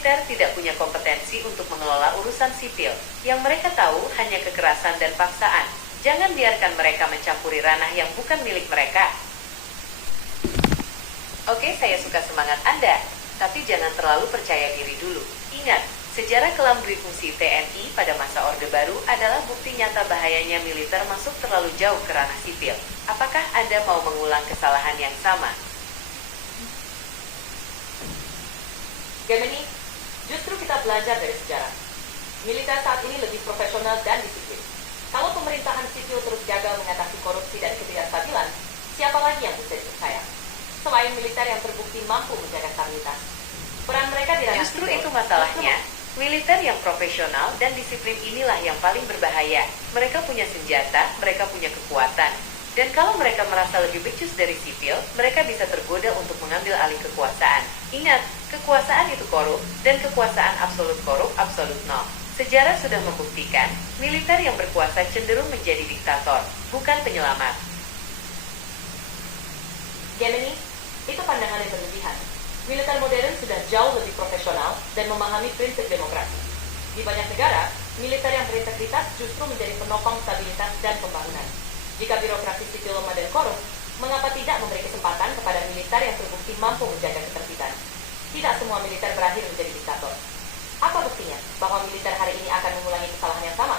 Militer tidak punya kompetensi untuk mengelola urusan sipil. Yang mereka tahu hanya kekerasan dan paksaan. Jangan biarkan mereka mencampuri ranah yang bukan milik mereka. Oke, saya suka semangat Anda, tapi jangan terlalu percaya diri dulu. Ingat, sejarah kelam duifungsi TNI pada masa Orde Baru adalah bukti nyata bahayanya militer masuk terlalu jauh ke ranah sipil. Apakah Anda mau mengulang kesalahan yang sama? Gemini, justru kita belajar dari sejarah. Militer saat ini lebih profesional dan disiplin. Kalau pemerintahan sipil terus gagal mengatasi korupsi dan ketidakstabilan, siapa lagi yang bisa dipercaya? Selain militer yang terbukti mampu menjaga stabilitas. Peran mereka di ranah Justru sipil, itu masalahnya. Militer yang profesional dan disiplin inilah yang paling berbahaya. Mereka punya senjata, mereka punya kekuatan. Dan kalau mereka merasa lebih becus dari sipil, mereka bisa tergoda untuk mengambil alih kekuasaan. Ingat, kekuasaan itu korup, dan kekuasaan absolut korup, absolut nol. Sejarah sudah membuktikan, militer yang berkuasa cenderung menjadi diktator, bukan penyelamat. Gemini, itu pandangan yang berlebihan. Militer modern sudah jauh lebih profesional dan memahami prinsip demokrasi. Di banyak negara, militer yang berintegritas justru menjadi penopang stabilitas dan pembangunan. Jika birokrasi sipil lemah dan korup, mengapa tidak memberi kesempatan kepada militer yang terbukti mampu menjaga ketertiban? Tidak semua militer berakhir menjadi diktator. Apa buktinya bahwa militer hari ini akan mengulangi kesalahan yang sama?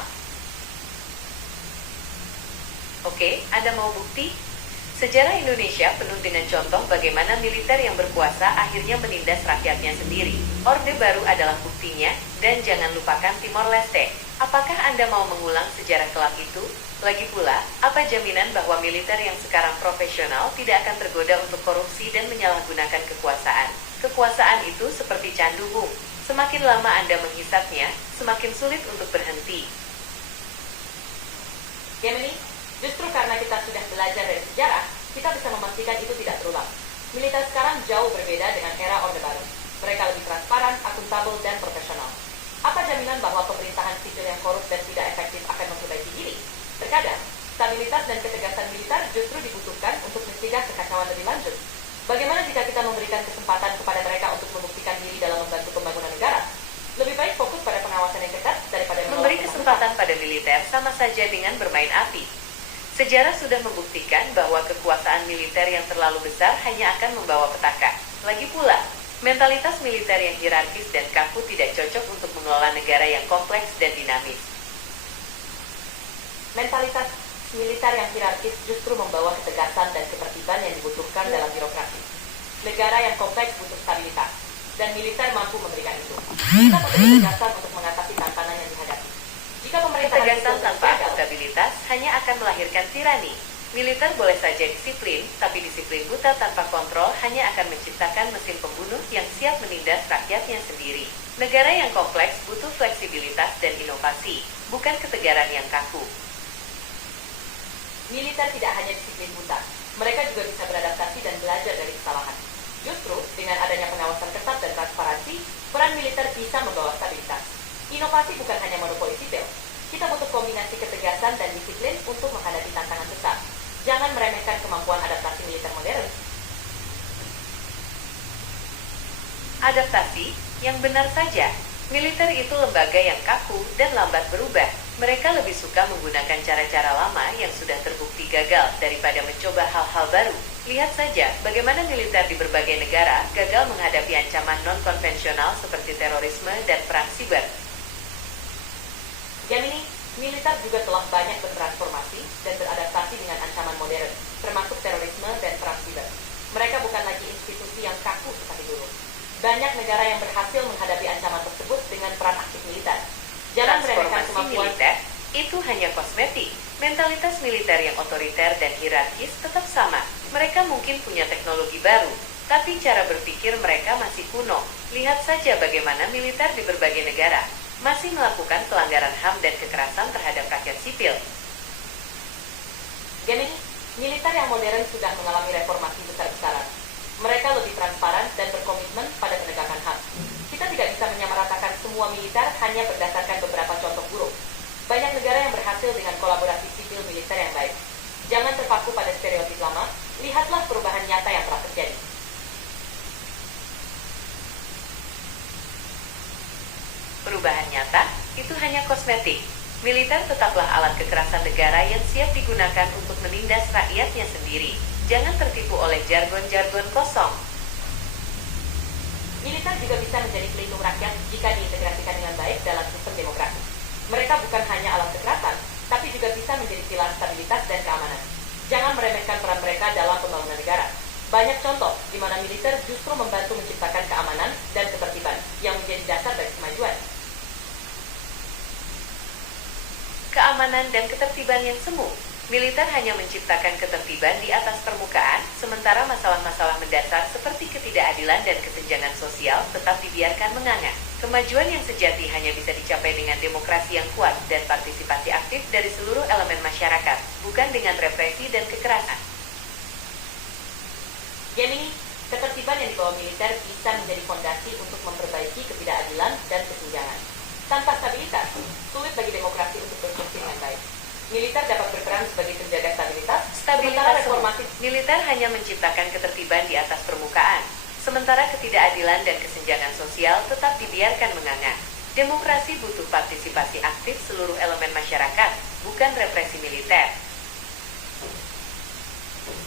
Oke, Anda mau bukti? Sejarah Indonesia penuh dengan contoh bagaimana militer yang berkuasa akhirnya menindas rakyatnya sendiri. Orde Baru adalah buktinya, dan jangan lupakan Timor Leste. Apakah Anda mau mengulang sejarah kelam itu? Lagi pula, apa jaminan bahwa militer yang sekarang profesional tidak akan tergoda untuk korupsi dan menyalahgunakan kekuasaan? Kekuasaan itu seperti candu bung. Semakin lama Anda menghisapnya, semakin sulit untuk berhenti. Gemini, justru karena kita sudah belajar dari sejarah, kita bisa memastikan itu tidak terulang. Militer sekarang jauh berbeda dengan era Orde Baru. Mereka lebih transparan, akuntabel, dan profesional. Apa jaminan bahwa pemerintahan sipil yang korup dan tidak efektif akan memperbaiki diri? Terkadang, stabilitas dan ketegasan militer justru dibutuhkan untuk mencegah kekacauan lebih lanjut. Bagaimana jika kita memberikan kesempatan kepada mereka untuk membuktikan diri dalam membantu pembangunan negara? Lebih baik fokus pada pengawasan yang ketat daripada Memberi kesempatan pada militer sama saja dengan bermain api. Sejarah sudah membuktikan bahwa kekuasaan militer yang terlalu besar hanya akan membawa petaka. Lagi pula, mentalitas militer yang hierarkis dan kaku tidak cocok untuk mengelola negara yang kompleks dan dinamis. Mentalitas militer yang hierarkis justru membawa ketegasan dan ketertiban yang dibutuhkan dalam birokrasi. Negara yang kompleks butuh stabilitas, dan militer mampu memberikan itu. Kita perlu ketegasan untuk mengatasi tantangan yang dihadapi. Jika pemerintahan Ketegasan sipil tanpa gagal, akuntabilitas hanya akan melahirkan tirani. Militer boleh saja disiplin, tapi disiplin buta tanpa kontrol hanya akan menciptakan mesin pembunuh yang siap menindas rakyatnya sendiri. Negara yang kompleks butuh fleksibilitas dan inovasi, bukan ketegaran yang kaku. Militer tidak hanya disiplin buta, mereka juga bisa beradaptasi dan belajar dari kesalahan. Justru, dengan adanya pengawasan ketat dan transparansi, peran militer bisa membawa stabilitas. Inovasi bukan hanya monopoli sipil. Kita butuh kombinasi ketegasan dan disiplin untuk menghadapi tantangan besar. Jangan meremehkan kemampuan adaptasi militer modern. Adaptasi, yang benar saja. Militer itu lembaga yang kaku dan lambat berubah. Mereka lebih suka menggunakan cara-cara lama yang sudah terbukti gagal daripada mencoba hal-hal baru. Lihat saja bagaimana militer di berbagai negara gagal menghadapi ancaman non-konvensional seperti terorisme dan perang siber. Gemini, militer juga telah banyak bertransformasi dan beradaptasi dengan ancaman modern, termasuk terorisme dan perang siber. Mereka bukan lagi institusi yang kaku seperti dulu. Banyak negara yang berhasil menghadapi ancaman tersebut dengan peran aktif militer. Jangan meremehkan Transformasi kemampuan militer itu hanya kosmetik. Mentalitas militer yang otoriter dan hierarkis tetap sama. Mereka mungkin punya teknologi baru, tapi cara berpikir mereka masih kuno. Lihat saja bagaimana militer di berbagai negara masih melakukan pelanggaran HAM dan kekerasan terhadap rakyat sipil. Gemini, militer yang modern sudah mengalami reformasi besar-besaran. Mereka lebih transparan dan berkomitmen pada penegakan HAM. Kita tidak bisa menyamaratakan semua militer hanya berdasarkan beberapa contoh buruk. Banyak negara yang berhasil dengan kolaborasi sipil militer yang baik. Jangan terpaku pada stereotip lama, lihatlah perubahan nyata yang telah terjadi. perubahan nyata, itu hanya kosmetik. Militer tetaplah alat kekerasan negara yang siap digunakan untuk menindas rakyatnya sendiri. Jangan tertipu oleh jargon-jargon kosong. Militer juga bisa menjadi pelindung rakyat jika diintegrasikan dengan baik dalam sistem demokrasi. Mereka bukan hanya alat kekerasan, tapi juga bisa menjadi pilar stabilitas dan keamanan. Jangan meremehkan peran mereka dalam pembangunan negara. Banyak contoh di mana militer justru membantu menciptakan keamanan dan ketertiban yang menjadi dasar dari kemajuan. Keamanan dan ketertiban yang semu. Militer hanya menciptakan ketertiban di atas permukaan, sementara masalah-masalah mendasar seperti ketidakadilan dan kesenjangan sosial tetap dibiarkan menganga. Kemajuan yang sejati hanya bisa dicapai dengan demokrasi yang kuat dan partisipasi aktif dari seluruh elemen masyarakat, bukan dengan represi dan kekerasan. Gemini, ketertiban yang dibawa militer bisa menjadi fondasi untuk memperbaiki ketidakadilan dan kesenjangan. Tanpa stabilitas, sulit bagi demokrasi untuk berfungsi dengan baik. Militer dapat berperan sebagai penjaga stabilitas, sementara reformasi militer hanya menciptakan ketertiban di atas permukaan, sementara ketidakadilan dan kesenjangan sosial tetap dibiarkan menganga. Demokrasi butuh partisipasi aktif seluruh elemen masyarakat, bukan represi militer.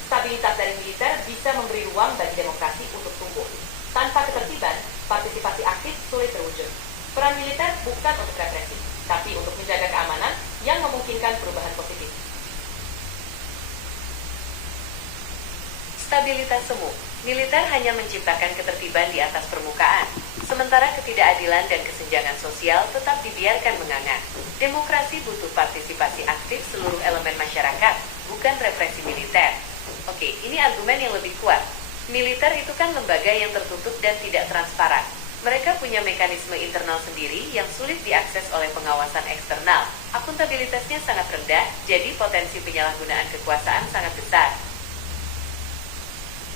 Stabilitas dari militer bisa memberi ruang bagi demokrasi untuk tumbuh. Tanpa ketertiban, partisipasi aktif sulit terwujud. Peran militer bukan untuk represi, tapi untuk menjaga keamanan yang memungkinkan perubahan positif. Stabilitas semu. Militer hanya menciptakan ketertiban di atas permukaan, sementara ketidakadilan dan kesenjangan sosial tetap dibiarkan menganga. Demokrasi butuh partisipasi aktif seluruh elemen masyarakat, bukan represi militer. Oke, ini argumen yang lebih kuat. Militer itu kan lembaga yang tertutup dan tidak transparan. Mereka punya mekanisme internal sendiri yang sulit diakses oleh pengawasan eksternal. Akuntabilitasnya sangat rendah, jadi potensi penyalahgunaan kekuasaan sangat besar.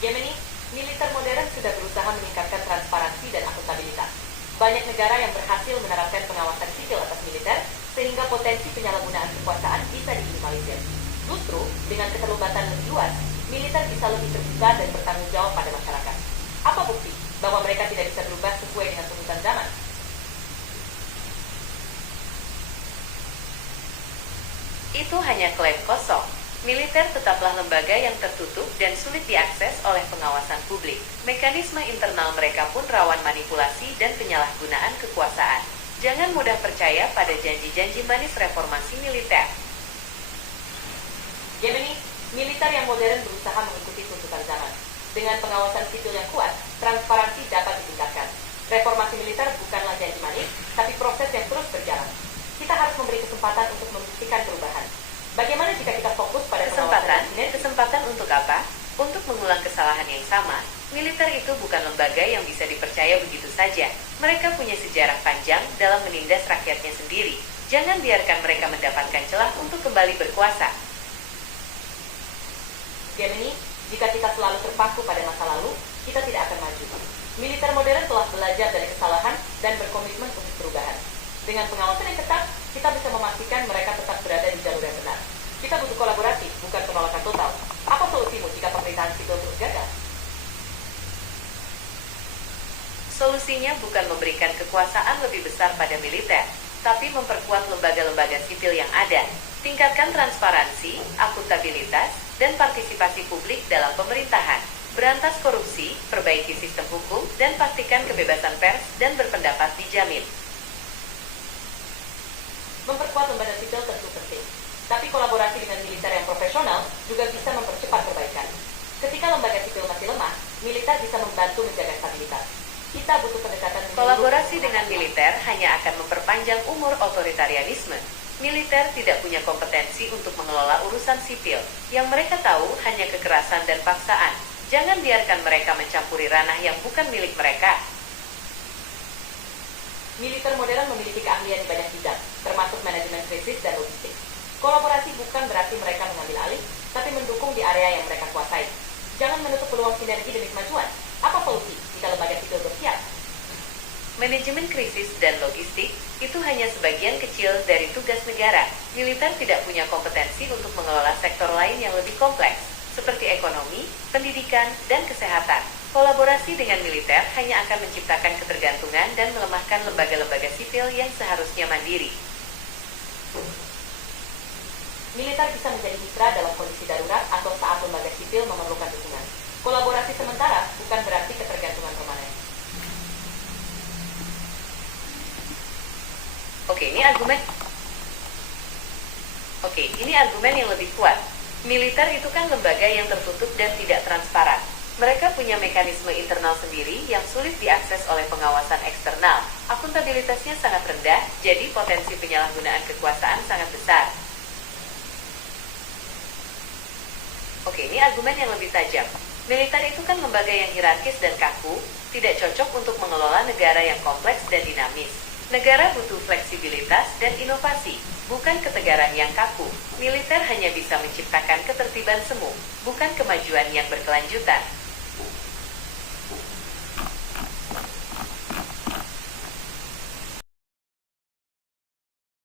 Gemini, militer modern sudah berusaha meningkatkan transparansi dan akuntabilitas. Banyak negara yang berhasil menerapkan pengawasan sipil atas militer, sehingga potensi penyalahgunaan kekuasaan bisa diminimalisir. Justru, dengan keterlibatan lebih luas, militer bisa lebih terbuka dan bertanggung jawab pada masyarakat. Apa bukti bahwa mereka tidak bisa berubah sesuai dengan tuntutan zaman? Itu hanya klaim kosong. Militer tetaplah lembaga yang tertutup dan sulit diakses oleh pengawasan publik. Mekanisme internal mereka pun rawan manipulasi dan penyalahgunaan kekuasaan. Jangan mudah percaya pada janji-janji manis reformasi militer. Gemini, militer yang modern berusaha mengikuti tuntutan zaman. Dengan pengawasan sipil yang kuat, transparansi dapat ditingkatkan. Reformasi militer bukanlah janji manis, tapi proses yang terus berjalan. Kita harus memberi kesempatan untuk membuktikan perubahan. Bagaimana jika kita fokus pada Kesempatan untuk apa? Untuk mengulang kesalahan yang sama. Militer itu bukan lembaga yang bisa dipercaya begitu saja. Mereka punya sejarah panjang dalam menindas rakyatnya sendiri. Jangan biarkan mereka mendapatkan celah untuk kembali berkuasa. Gemini, jika kita selalu terpaku pada masa lalu, kita tidak akan maju. Militer modern telah belajar dari kesalahan dan berkomitmen untuk perubahan. Dengan pengawasan yang ketat, kita bisa memastikan mereka tetap berada di jalur yang benar. Kita butuh kolaborasi, bukan penolakan total. Apa solusimu jika pemerintahan sipil terus gagal? Solusinya bukan memberikan kekuasaan lebih besar pada militer, tapi memperkuat lembaga-lembaga sipil yang ada. Tingkatkan transparansi, akuntabilitas, dan partisipasi publik dalam pemerintahan. Berantas korupsi, perbaiki sistem hukum, dan pastikan kebebasan pers dan berpendapat dijamin. Memperkuat lembaga sipil tentu penting, tapi kolaborasi dengan militer yang profesional juga bisa mempercepat perbaikan. Ketika lembaga sipil masih lemah, militer bisa membantu menjaga stabilitas. Kita butuh pendekatan Kolaborasi dengan militer hanya akan memperpanjang umur otoritarianisme. Militer tidak punya kompetensi untuk mengelola urusan sipil. Yang mereka tahu hanya kekerasan dan paksaan. Jangan biarkan mereka mencampuri ranah yang bukan milik mereka. Militer modern memiliki keahlian di banyak bidang, termasuk manajemen krisis dan logistik. Kolaborasi bukan berarti mereka mengambil alih, tapi mendukung di area yang mereka kuasai. Jangan menutup peluang sinergi demi kemajuan. Apa solusi jika lembaga sipil bersiap? Manajemen krisis dan logistik itu hanya sebagian kecil dari tugas negara. Militer tidak punya kompetensi untuk mengelola sektor lain yang lebih kompleks, seperti ekonomi, pendidikan, dan kesehatan. Kolaborasi dengan militer hanya akan menciptakan ketergantungan dan melemahkan lembaga-lembaga sipil yang seharusnya mandiri. Militer bisa menjadi mitra dalam kondisi darurat atau saat lembaga sipil memerlukan dukungan. Kolaborasi sementara bukan berarti ketergantungan permanen. Oke, ini argumen yang lebih kuat. Militer itu kan lembaga yang tertutup dan tidak transparan. Mereka punya mekanisme internal sendiri yang sulit diakses oleh pengawasan eksternal. Akuntabilitasnya sangat rendah, jadi potensi penyalahgunaan kekuasaan sangat besar. Oke, ini argumen yang lebih tajam. Militer itu kan lembaga yang hierarkis dan kaku, tidak cocok untuk mengelola negara yang kompleks dan dinamis. Negara butuh fleksibilitas dan inovasi, bukan ketegaran yang kaku. Militer hanya bisa menciptakan ketertiban semu, bukan kemajuan yang berkelanjutan.